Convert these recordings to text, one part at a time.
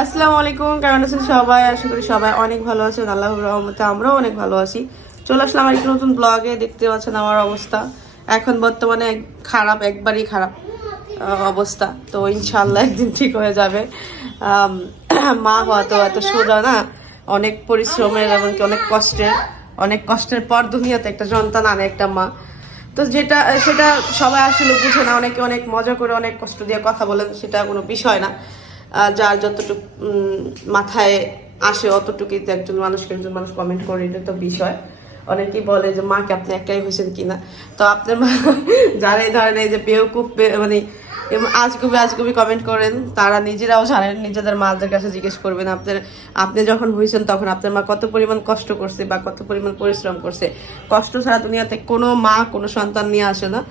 আসসালামু আলাইকুম, কেমন আছেন সবাই? আশা করি সবাই অনেক ভালো আছেন। আল্লাহর রহমতে আমরাও অনেক ভালো আছি। চলে আসলাম আর একটা নতুন ব্লগে। দেখতে পাচ্ছেন আমার অবস্থা এখন বর্তমানে খারাপ, একবারই খারাপ অবস্থা। তো ইনশাল্লাহ একদিন ঠিক হয়ে যাবে। মা হওয়া তো এত সোজা না, অনেক পরিশ্রমের এমনকি অনেক কষ্টের পর দুনিয়াতে একটা সন্তান আনে একটা মা। তো সেটা সবাই আসলে বুঝে না। অনেকে অনেক মজা করে অনেক কষ্ট দিয়ে কথা বলেন, সেটা কোনো বিষয় না। যার যতটুকু মাথায় আসে অতটুকুই তো একজন মানুষ কমেন্ট করে, এটা তো বিষয়। অনেকেই বলে যে মাকে আপনি একটাই হয়েছেন কিনা। তো আপনার মা যারা এই ধরনের যে বেউকুফ মানে আজগুবি কমেন্ট করেন, তারা নিজেরাও জানেন, নিজেদের মাদের কাছে জিজ্ঞেস করবেন আপনি যখন হয়েছেন তখন আপনার মা কত পরিমাণ কষ্ট করছে বা কত পরিমাণ পরিশ্রম করছে। কষ্ট ছাড়া দুনিয়াতে কোনো মা কোনো সন্তান নিয়ে আসে না।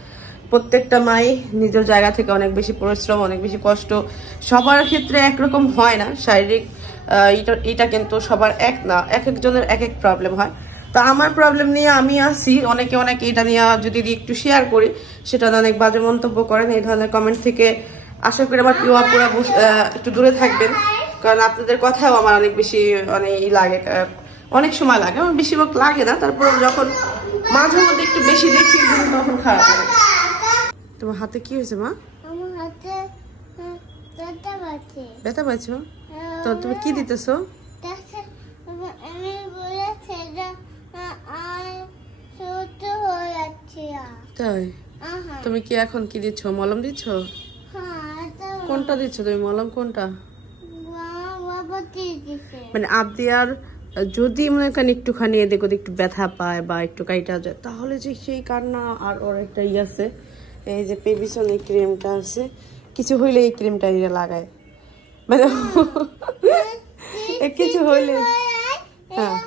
প্রত্যেকটা মাই নিজের জায়গা থেকে অনেক বেশি পরিশ্রম, অনেক বেশি কষ্ট। সবার ক্ষেত্রে একরকম হয় না শারীরিক, এটা কিন্তু সবার এক না, এক একজনের এক এক প্রবলেম হয়। তো আমার প্রবলেম নিয়ে আমি আসি, অনেকে এটা নিয়ে যদি একটু শেয়ার করি সেটা অনেক বাজে মন্তব্য করেন। এই ধরনের কমেন্ট থেকে আশা করি আমার প্রিয় আপুরা একটু দূরে থাকবেন, কারণ আপনাদের কথাও আমার অনেক বেশি লাগে, অনেক সময় লাগে। আমার বেশিরভাগ লাগে না, তারপর যখন মাঝে মধ্যে একটু বেশি দেখি তখন খারাপ লাগে। তোমার হাতে কি হয়েছে মা? আমার হাতে ব্যথা পাচ্ছ? তো তুমি কি দিতেছো? আমি বলেছি তাই? তুমি কি এখন কি দিচ্ছ? মলম দিচ্ছ? কোনটা দিচ্ছ তুমি? মলম কোনটা? মানে আবদিয়ার যদি মনে করেন একটুখানি এদিক ওদিক একটু ব্যথা পায় বা একটু কাইটা যায়, তাহলে যে সেই কান্না। আর ওর একটা আছে, এই যে পেবিসন এই ক্রিমটা আছে, কিছু হইলে এই ক্রিমটা লাগায়, মানে কিছু হইলে হ্যাঁ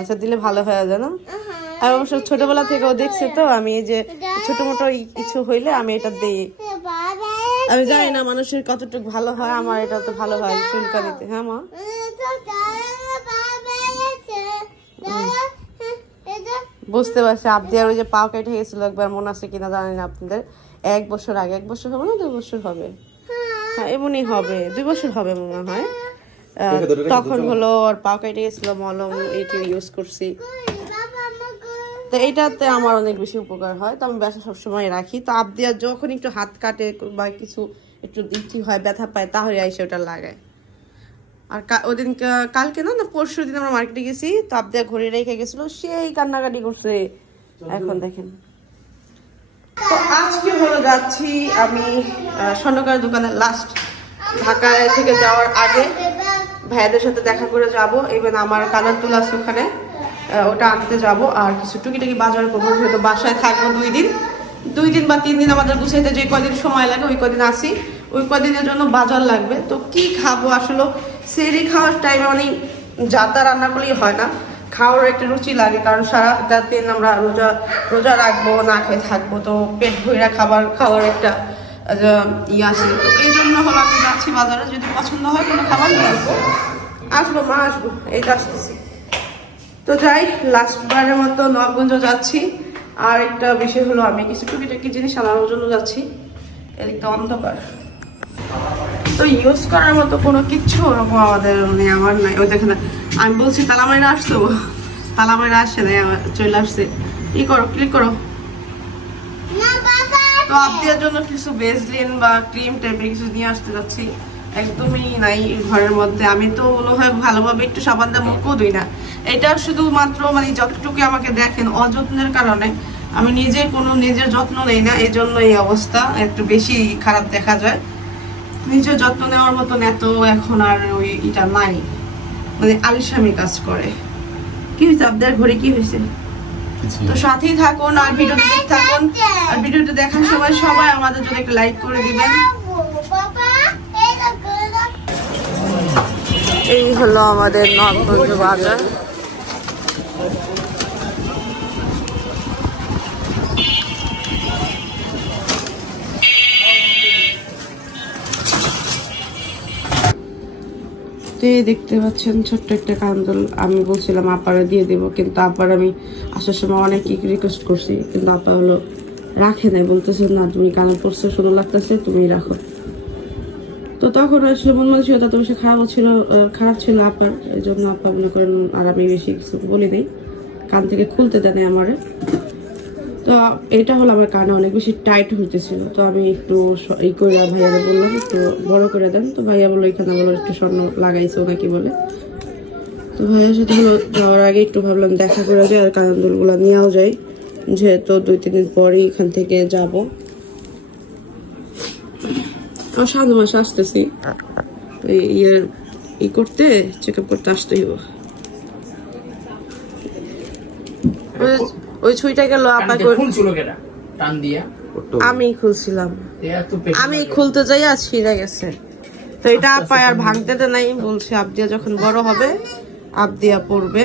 আচ্ছা দিলে ভালো হয়ে যায় না? আমি অবশ্য ছোটবেলা থেকেও দেখছি, তো আমি এই যে ছোট মোটো কিছু হইলে আমি এটা দিই। আমি জানি না মানুষের কতটুকু ভালো হয়, আমার এটা তো ভালো হয় চুলকানিতে। হ্যাঁ মা, বুঝতে পারছি। আবদিয়ার ওই যে পাও কেটে গেছিল একবার, মনে আছে কিনা জানি না আপনাদের। 1 বছর আগে, 1 বছর হবে না 2 বছর হবে, হ্যাঁ এমনই হবে, 2 বছর হবে মনে হয়। তখন হলো ওর পাও কেটে গেছিল, মলম এইটা ইউজ করছি। তো এইটাতে আমার অনেক বেশি উপকার হয়, তো আমি বাসা সবসময় রাখি। তো আবদিয়ার যখন একটু হাত কাটে বা কিছু একটু দিচ্ছি হয়, ব্যথা পায়, তাহলে এসে ওটা লাগায়। আর ওদিন কালকে না পরশু দিন আমরা মার্কেটে গেছি, তো আবদিয়া ঘড়ি রেখে গেছিল, সেই কান্নাকাটি করছে। এখন দেখেন, তো আজকে হলো যাচ্ছি আমি স্বর্ণকার দোকানে। লাস্ট ঢাকায় থেকে যাওয়ার আগে ভাইয়াদের সাথে দেখা করে যাব। ইভেন আমার কালার তুলা আছে ওখানে, ওটা আনতে যাব। আর কিছু টুকিটাকি বাজার করবো, হয়তো বাসায় থাকবো 2 দিন বা 3 দিন। আমাদের গুছাইতে যে কদিন সময় লাগে ওই কদিন আসি, ওই কদিনের জন্য বাজার লাগবে। তো কি খাবো আসলে, সেরি খাওয়ার টাইমে যাতা রান্না করলেই হয় না, খাওয়ার একটা রুচি লাগে। কারণ সারাটা দিন আমরা রোজা রাখবো, না খেয়ে থাকবো, তো পেট ভরা খাওয়ার একটা আসে। তো এই জন্য হলো আমি যাচ্ছি বাজারে, যদি পছন্দ হয় কোনো খাবার নিয়ে আসবো মা, আসবো এই আসতেছি। তো যাই, লাস্টবারের মতো নবগঞ্জ যাচ্ছি। আর একটা বিষয় হলো আমি কিছু টুকিটাকি জিনিস আনানোর জন্য যাচ্ছি। এদিকটা অন্ধকার, তো ইউজ করার মতো কোনো কিচ্ছু ওরকম আমাদের আমার নাই। ওই দেখেন আমি বলছি তালামাইরা আসতো, তালামাইরা আসছে না, চলে আসছে। ই করো, ক্লিক করো। তো আবদিয়ার জন্য কিছু বেসলিন বা ক্রিম টাইপের কিছু নিয়ে আসতে যাচ্ছি, একদমই নাই ঘরের মধ্যে। আমি তো মনে হয় ভালোভাবে একটু সাবান দিয়ে মুখও দিই না। এটা শুধুমাত্র যতটুকু আমাকে দেখেন অযত্নের কারণে, আমি নিজের যত্ন নেই না, এই জন্য এই অবস্থা একটু বেশি খারাপ দেখা যায়। নিজের যত্ন নেওয়ার মতন এত এখন আর এটা নাই, আলিশামি কাজ করে। কি হয়েছে আপনার ঘরে, কি হয়েছে? তো সাথেই থাকুন আর ভিডিওটা দেখতে থাকুন। আর ভিডিওটা দেখার সময় সবাই আমাদের জন্য একটা লাইক করে দিবেন। এই হলো আমাদের নবগঞ্জ বাজার। দেখতে পাচ্ছেন ছোট্ট একটা কান্দল। আমি বলছিলাম আপারে দিয়ে দেবো, কিন্তু আপার আমি আসার সময় অনেক রিকোয়েস্ট করছি, কিন্তু আপা হলো রাখে নাই, বলতেছে না তুমি কানে পড়ছো সুন্দর লাগতেছে, তুমি রাখো। তো তখন আসলে মন মানসিকতা তো বেশি খারাপ ছিল আপনার, এই জন্য আপা মনে করেন আর আমি বেশি কিছু বলি নেই, কান থেকে খুলতে দেন আমারে। তো এটা হলো আমার কানে অনেক বেশি টাইট হইতেছিল, তো আমি একটু এই করে ভাইয়ারা বললাম একটু বড় করে দেন। তো ভাইয়া বললো এখানে বলো একটু স্বর্ণ লাগাইছো নাকি বলে। তো ভাইয়ার সাথে হলো যাওয়ার আগে একটু ভাবলাম দেখা করে যায় আর কানের দুলগুলো নিয়েও যাই, যেহেতু 2-3 দিন পরেই এখান থেকে যাব। আমার 7 মাস আসতেছি, করতে চেক আপ করতে আসতেই হবে। ওই ছুঁইটা গেল আপনাকে আমি খুলছিলাম, আমি খুলতে যাই আর ছিঁড়ে গেছে। তো এটা আপা আর ভাঙতে দে নাই, বলছে আবদিয়া যখন বড় হবে আবদিয়া পড়বে,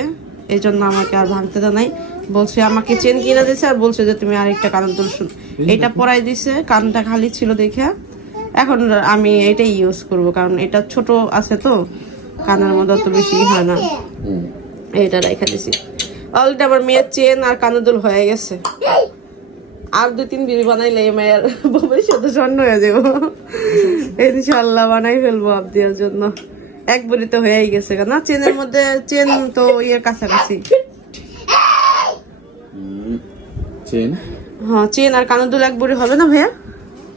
এই জন্য আমাকে আর ভাঙতে দে নাই। বলছে আমাকে চেন কিনে দিছে আর বলছে যে তুমি আরেকটা কানের দুল শুন, এটা পরাই দিছে, কানটা খালি ছিল দেখে। এখন আমি এটাই ইউজ করব, কারণ এটা ছোট আছে তো কানের মধ্যে অত বেশি হয় না, এটা রেখে দিছি। অলরেডি আমার মেয়ের চেন আর কানের দুল হয়ে গেছে, আর 2-3 বিড়ি বানাইলে মেয়ের ভবিষ্যতে স্বর্ণ হয়ে যাবো ইনশাল্লাহ, বানাই ফেলবো আবদিয়ার জন্য। এক বুড়ি তো হয়েই গেছে না, চেনের মধ্যে চেন তো ইয়ের কাছাকাছি। হ্যাঁ চেন আর কানের দুল এক বুড়ি হবে না ভাইয়া?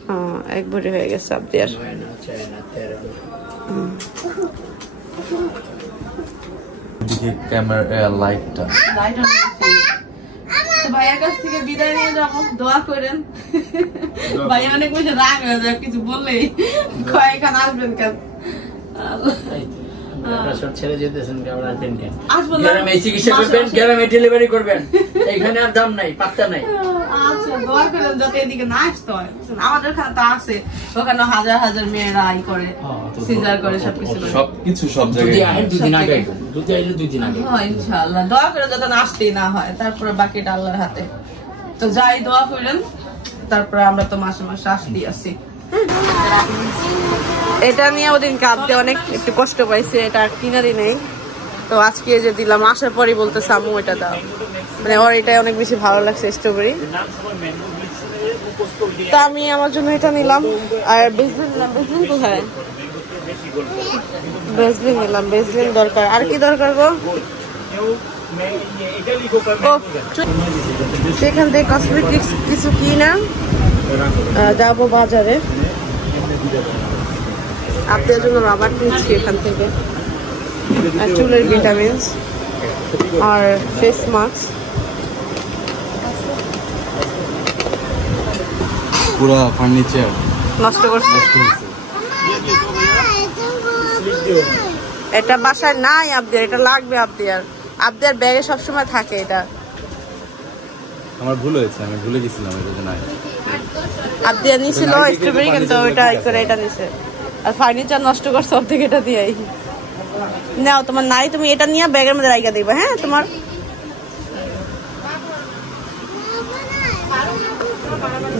হ্যাঁ এক বুড়ি হয়ে গেছে আবদিয়ার। ভাইয়ার কাছ থেকে বিদায় নিয়ে যাবো, দোয়া করেন। ভাইয়া অনেক বেশি রাগ হয়ে যায়, কিছু বললেই কয়েকখান আসবেন কেন ছেড়ে যেতেছেন, চিকিৎসা করবেন, গ্রামে ডেলিভারি করবেন, এখানে আর দাম নাই, পাত্তা নাই। আচ্ছা দোয়া করেন যাতে এদিকে না আসতে হয়। আমাদের খানে তো আছে, ওখানে হাজার হাজার মেয়েরা আই করে, সিজার করে, সবকিছু সব জায়গায়। 2 দিন আগে যদি আইলে 2 দিন আগে, হ্যাঁ ইনশাআল্লাহ দোয়া করে যাতে আসতেই না হয়, তারপরে বাকিটা আল্লাহর হাতে। তো যাই দোয়া করেন, তারপরে আমরা তো মাসে মাসে আসতেই আছি। এটা নিয়ে ওদিন কাঁদতে অনেক একটু কষ্ট পাইছে, এটা কিনারই নেই। তো আজকে যে দিলাম, আসার পরই বলতেছে আম্মু এটা দাও, মানে ওর এটাই অনেক বেশি ভালো লাগছে স্ট্রবেরি। তো আমি আমার জন্য এটা নিলাম, আর বেসলিন নিলাম। বেসলিন কোথায়? বেসলিন নিলাম, বেসলিন দরকার। আর কি দরকার গো? সেখান থেকে কসমেটিক্স কিছু কিনা যাবো বাজারে। আপনাদের জন্য রাবার নিচ্ছি এখান থেকে, আর চুলের ভিটামিনস আর ফেস মাস্ক। পুরো ফার্নিচার নষ্ট করছে, এটা বাসায় নাই আপনাদের, এটা লাগবে আপনাদের। আপনাদের ব্যাগে সবসময় থাকে এটা। আমার ভুল হয়েছে, আমি ভুলে গেছিলাম এটা নাই। আপনাদের নিছিল স্ট্রবেরি, কিন্তু ওইটা করে এটা নিছে, আর ফার্নিচার নষ্ট করছে সব থেকে এটা দিয়েই। নাও তোমার নাই, তুমি এটা নিয়ে ব্যাগের মধ্যে রাইখা দিবা। হ্যাঁ তোমার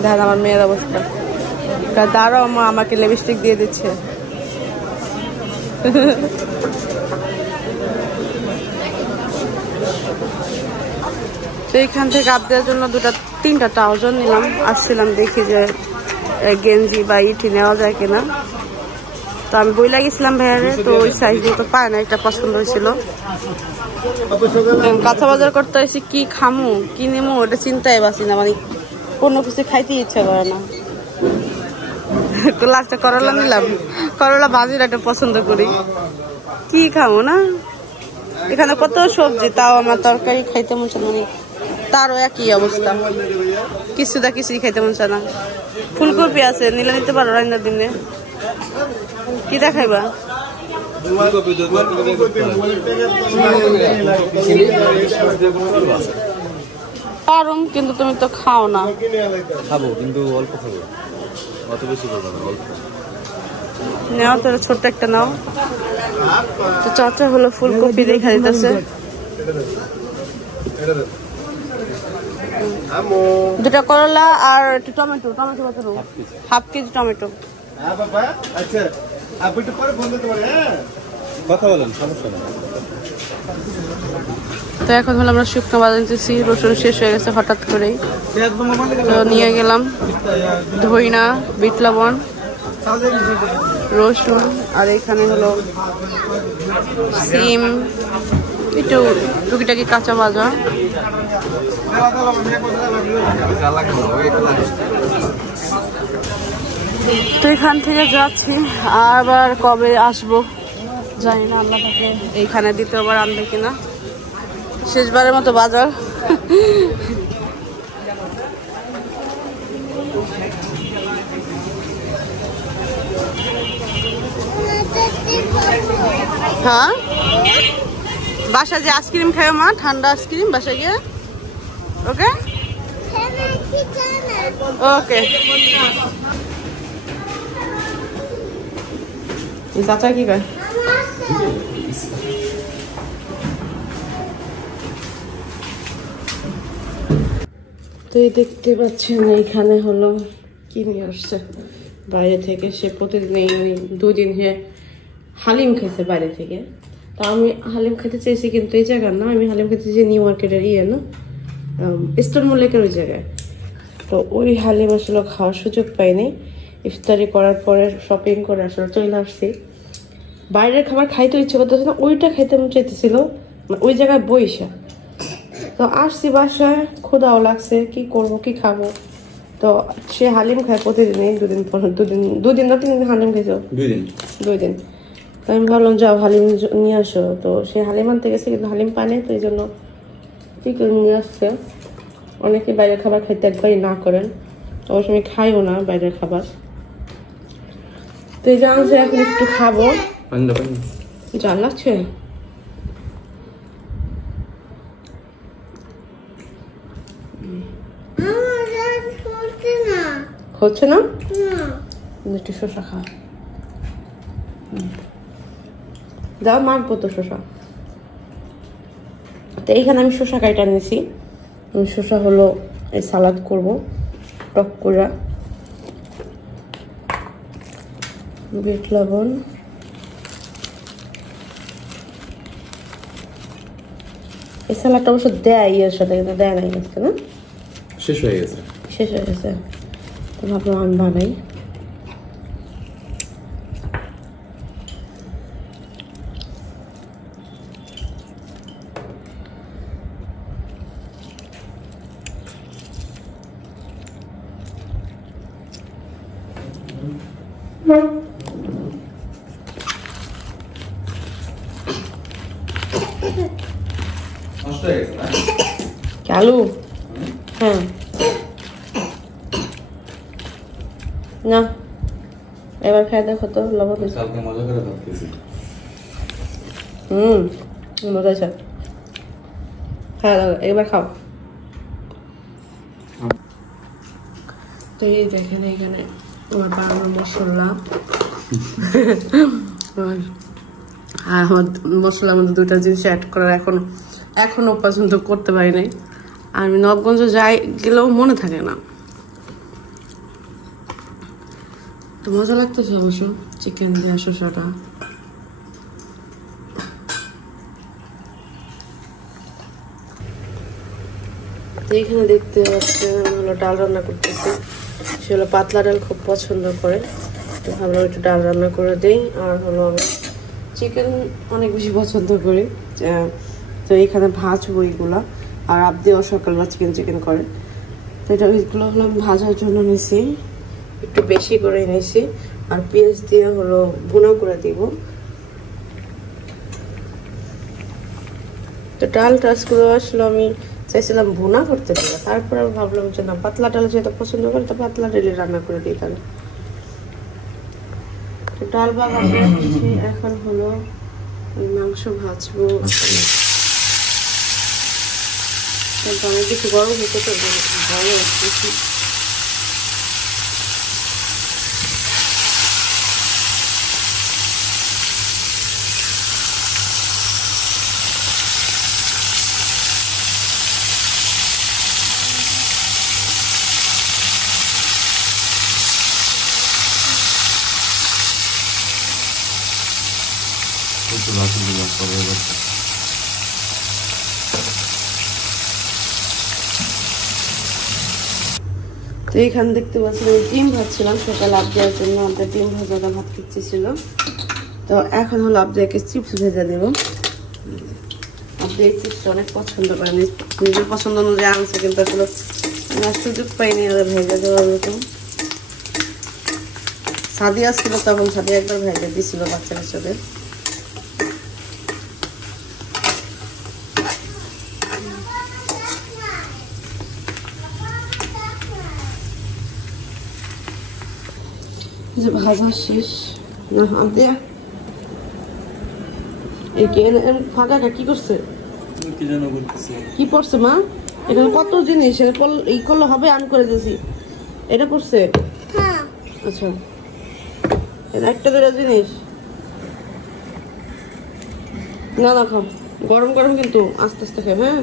দেখেন আমার মেয়ের অবস্থা, দাঁড়াও মা আমাকে লিপস্টিক দিয়ে দিচ্ছে। তো এইখান থেকে আপনাদের জন্য 2-3টা ট্রাউজার নিলাম। আসছিলাম দেখি যে গেঞ্জি বা ইটি নেওয়া যায় কিনা। তো আমি বই লাগিয়েছিলাম ভাইয়ারে, তো ওই সাইজ দিয়ে তো পায় না, এটা পছন্দ হয়েছিল। কাঁচা বাজার করতে হয়েছি, কি খামু কি নেমু ওটা চিন্তায় বাঁচি না, মানে কোনো কিছু খাইতে ইচ্ছা করে না। লাস্টে করলা নিলাম, করলা ভাজির একটা পছন্দ করি, কি খামু না। এখানে কত সবজি, তাও আমার তরকারি খাইতে মন চায়, মানে তারও একই অবস্থা, কিছুই খাইতে মন চায় না। ফুলকপি আছে, নিলে নিতে পারো রান্নার দিনে। কি দেখাইবা? পারুম, কিন্তু তুমি তো খাও না। খাবো কিন্তু অল্প খাবো, অত বেশি করবো না, অল্প। নাও তোর ছোট্ট একটা নাও। তো চাচা হলো ফুলকপি দেখা দিতেছে, 2টা করলা আর একটু টমেটো কত? Half KG tomato. কথা বলেন, সমস্যা নেই। তো এখন হলো আমরা শুকনো বাজাইতেছি, রসুন শেষ হয়ে গেছে হঠাৎ করেই। তো নিয়ে গেলাম ধইনা, বিট লবণ, রসুন, আর এখানে হলো সিম, একটু টুকিটাকি কাঁচা ভাজা। তো এখান থেকে যাচ্ছি, আবার কবে আসবো জানি না, আল্লাহ পাকে এইখানে দ্বিতীয়বার আনবে কিনা। শেষবারের মতো বাজার। হ্যাঁ, বাসা যে আইসক্রিম খায় মা, ঠান্ডা আইসক্রিম বাসা গিয়ে। ওকে ওকে। চাচা কি কয়? তো এই দেখতে পাচ্ছেন এইখানে হলো কি নিয়ে আসছে বাইরে থেকে। সে প্রতিদিন এই 2 দিন হালিম খাইছে বাইরে থেকে। তা আমি হালিম খেতে চেয়েছি, কিন্তু এই জায়গার না, আমি হালিম খেতে যে নিউ মার্কেটের না ইস্টার্ন মল্লিকের ওই জায়গায়। তো ওই হালিম আসলে খাওয়ার সুযোগ পাইনি। ইফতারি করার পরে শপিং করে আসলে চলে আসছি। বাইরের খাবার খাইতে ইচ্ছে করতেছে না, ওইটা খাইতে মন চাইতেছিল ওই জায়গায় বইসা। তো আসছি বাসায়, ক্ষুধাও লাগছে, কি করব কি খাবো। তো সে হালিম খায় প্রতিদিনই, 2 দিন পর 2 দিন না 3 দিন হালিম খাইছো। 2 দিন। তো আমি ভাবলাম যাও হালিম নিয়ে আসো। তো সে হালিম আনতে গেছে, কিন্তু হালিম পানে, তো এই জন্য চিকেন নিয়ে আসছে। অনেকে বাইরের খাবার খাইতে একবারই না করেন, অবশ্য আমি খাইও না বাইরের খাবার। তো এই যে আনছে, এখন একটু খাবো। জাল লাগছে। হচ্ছে না, একটু শসা খা। যাও মাখবো তো শসা। তো এইখানে আমি শসা কাইটা নিয়েছি। শসা হলো এই সালাদ করব টক করে, বিট লবণ, এই সালাদটা অবশ্য দেয় এর সাথে, কিন্তু দেয় নাই আজকে না, শেষ হয়ে গেছে। তো ভাবলাম আমি বানাই। নষ্ট হয়ে গেছে আলু, হ্যাঁ না, এবার খাই দেখো তো লবণ। কালকে মজা করে ভাত খেয়েছি। মজা আছে, হ্যাঁ এবার খাও। তো এই দেখেন এখানে আমার বানানো মশলা, আর আমার মশলার মধ্যে 2টা জিনিস অ্যাড করার এখনো পছন্দ করতে পারি নাই। আমি নবগঞ্জ যাই গেলেও মনে থাকে না। তো মজা লাগতেছে অবশ্য চিকেন দিয়ে শসাটা। তো এখানে দেখতে পাচ্ছেন আমি হলো ডাল রান্না করতেছি। সে হলো পাতলা ডাল খুব পছন্দ করে, তো ভাবলাম একটু ডাল রান্না করে দিই। আর হলো আমি চিকেন অনেক বেশি পছন্দ করি, তো এখানে ভাজবো এইগুলা। আর আবদিও সকালবেলা চিকেন করে, তো এটা ওইগুলো হলো আমি ভাজার জন্য নিছি, একটু বেশি করে নিছি। আর পেঁয়াজ দিয়ে হলো ভুনা করে দিব। তো ডাল টাচগুলো আসলে আমি চাইছিলাম ভুনা করতে পারি, তারপর আমি ভাবলাম যে না, পাতলা ডাল যেটা পছন্দ করি তো পাতলা ডালে রান্না করে দিই তাহলে। তো ডাল ভাজা এখন হলো মাংস ভাজবো। অনেক কিছু গরম হতে তো ভালো লাগছে। তো এখানে দেখতে পাচ্ছিলাম ডিম ভাজছিলাম সকালে আবদিয়ার জন্য, আমাদের ডিম ভাজাটা ভাত খেতে ছিল। তো এখন হলো আবদিয়াকে চিপস ভেজে দেবো। আবদিয়া চিপস অনেক পছন্দ করেন, নিজের পছন্দ অনুযায়ী আনছে, কিন্তু আসলে সুযোগ পাইনি ওদের ভেজে দেওয়ার মতো। সাদিয়া ছিল তখন, সাদিয়া একবার ভেজে দিয়েছিল বাচ্চা কাচ্চাদের। যে ভাজা শেষ না আবদিয়া ফাঁকা কি করছে, কি পড়ছে মা? এখানে কত জিনিস এই করলে হবে, আমি করে দিয়েছি। এটা পড়ছে? হ্যাঁ আচ্ছা, এটা একটা দুটা জিনিস না না খাও, গরম গরম কিন্তু আস্তে আস্তে খাও। হ্যাঁ